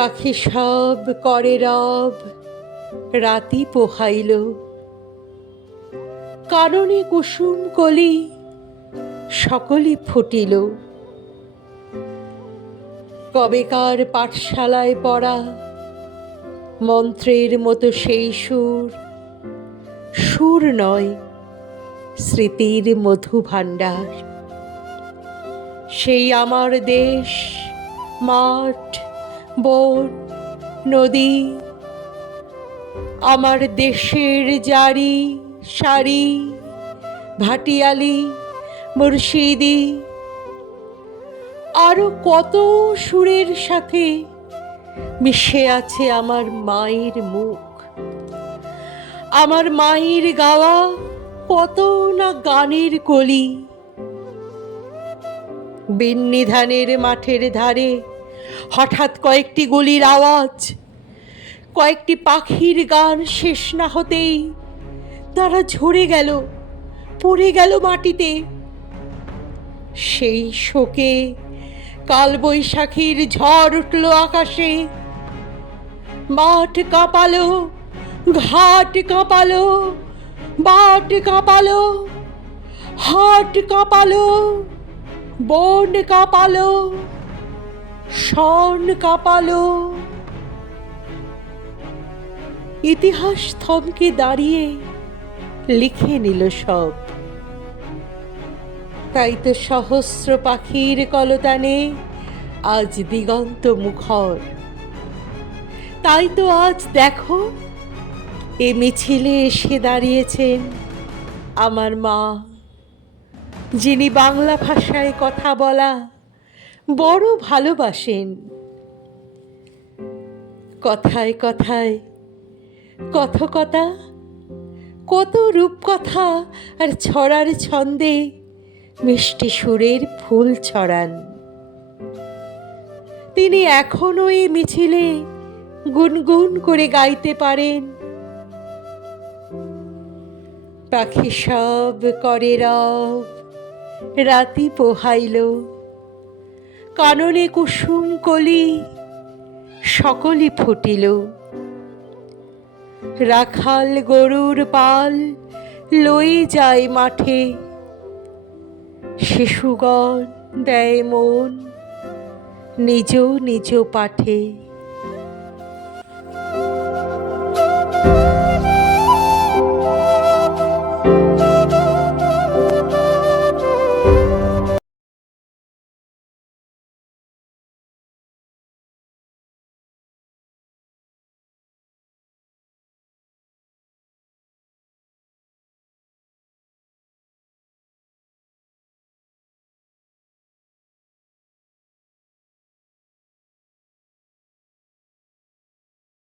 পাখি সব করে রব। রাতি পোহাইল। কাননে কুসুম কলি সকলই ফুটিল। কবেকার পাঠশালায় পড়া মন্ত্রের মতো সেই সুর। সুর নয়, স্মৃতির মধু ভাণ্ডার সেই আমার দেশ, মাঠ বন নদী, আমার দেশের জারি সারি, ভাটিয়ালি, মুর্শিদি। আরও কত সুরের সাথে মিশে আছে আমার মায়ের মুখ। আমার মায়ের গাওয়া কত না গানের কলি। বিন্নিধানের মাঠের ধারে হঠাৎ কয়েকটি গুলির আওয়াজ, কয়েকটি পাখির গান শেষ না হতেই তারা ঝরে গেল, পড়ে গেল মাটিতে। সেই শোকে কালবৈশাখীর ঝড় উঠল আকাশে। মাঠ কাঁপালো, ঘাট কাঁপালো, বাট কাঁপালো, হাট কাঁপালো, বন কাঁপালো। শন কাঁপালো। ইতিহাস থমকে দাঁড়িয়ে লিখে নিল সব। তাই তো সহস্র পাখির কলতানে আজ দিগন্ত মুখর। তাই তো আজ দেখো, এ মিছিলে এসে দাঁড়িয়েছেন আমার মা, যিনি বাংলা ভাষায় কথা বলা বড় ভালোবাসেন। কথায় কথায় কথকতা, কত রূপকথা আর ছড়ার ছন্দে মিষ্টি সুরের ফুল ছড়ান। তিনি এখনও এই মিছিলে গুনগুন করে গাইতে পারেন। পাখি সব করে রাতি পোহাইল। কাননে কুসুম কলি সকলই ফুটিল। রাখাল গরুর পাল লই যায় মাঠে। শিশুগণ দেয় মন নিজ নিজ পাঠে।